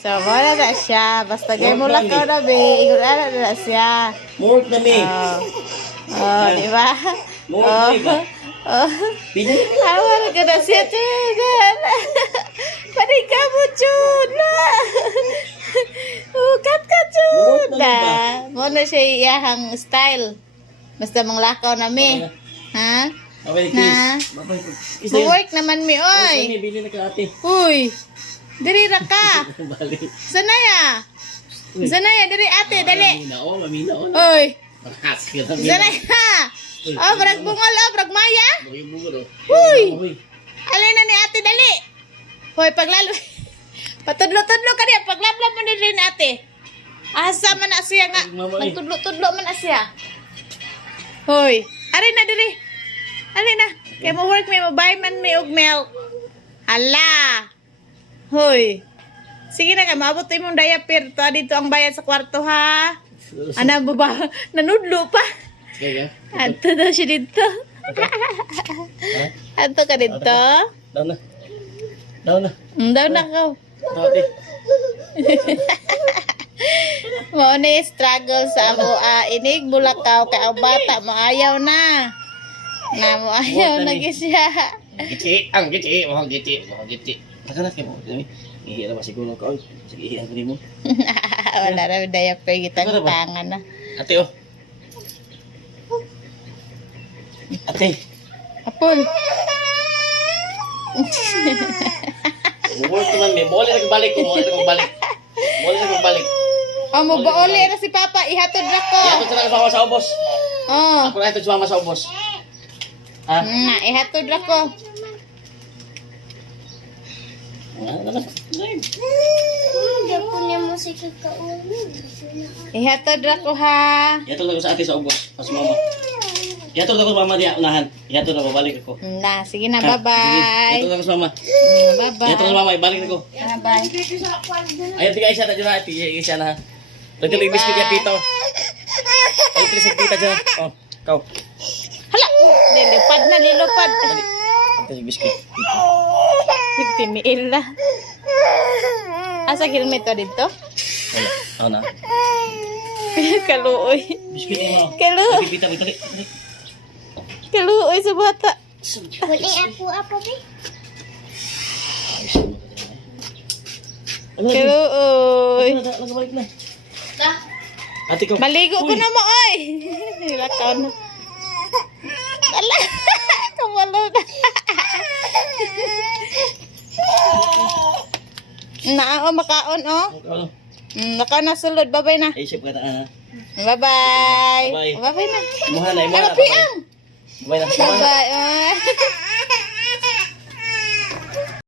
So, wala na siya. Basta gay mo lang ka na, be. Ingon na siya. More na me. Oh, di ba? More na me ba? Oh. Pinili. Awal ka na siya, Chud. Panig ka mo, Chud. Ukat ka, Chud. Mo na siya iyahang style. Basta manglakaw na mi. Ha? Okay, Na? kiss. Work naman mi, oy. Bili na ka ate. Uy. Diri ra ka. Balik. Sanaya. Sanaya, diri ate, dali. Mamina o. Oy. Makas ka na. Sanaya. Oh, brag bungol, oh, brag maya. Bugod o. Uy. Alin na ni ate, dali. Hoy, paglalo. Patudlo-tudlo ka niya. Paglablab mo din ni ate. Asa man na siya nga. Nagtudlo-tudlo man na siya. Hoy. Arin na diri. Alin na. Kaya mo work may mabay man may og milk. Hala. Hoy. Sige na ka, maabot imong diaper. To dito ang bayad sa kwarto ha. Ana mo ba? Nanudlo pa. Sige. Ato daw siya dito. Ato ka dito. Daw na. Daw na. Daw na ka. Ate. Mo ni struggle sa amo inig bulakaw kay ang bata maayaw na. Na mo ayaw na siya. Gici, ang gici, mohon gici, mohon gici. Tagalas kayo mo. Ihi na ba siguro ka? Sige, ihi ang mo. Wala ra diaper gitang tangan na. Ate oh. Ate. Apol. Bumulot naman may. Muli na balik ko. Muli na balik. Muli na balik. Oh, mo baoli na si Papa ihatod ra ko. Ihatod sa nang mama sa ubos. Oh. Ako na ito sa mama sa ubos. Ha? Na ihatod ra ko. Ihatod ra ko ha. Ihatod ako sa ate sa ubos. Pas mama. Ihatod ako mama diya unahan. Ihatod ako balik ako. Na, sige na, Ha? bye-bye. Ihatod ako sa mama. Bye-bye. Ihatod ako mama, ibalik ako. Bye-bye. Ayaw tiga isa ta dyan ate. Isa na ha. Lagyan biscuit niya pito. Ay, trisig pita dyan. Oh, kau. Hala! Lilipad na, lilipad. Ito biscuit. Nagtiniil na. Asa helmet to dito? Wala. Ako na. Kaluoy. Biscuit mo. Kaluoy. Pita, pita. Kaluoy sa bata. Kunin ako, be. Kaluoy. Balik na. Ate ko. Maligo ko na mo, oy. Lakaw na. Ala! Kamalo na. Naa, makaon, oh. Nakaw na sulod. Bye-bye na. Isip ka na. Bye-bye. Bye-bye. Bye-bye na. Imuha na. Ano, piang? Bye na. Bye-bye.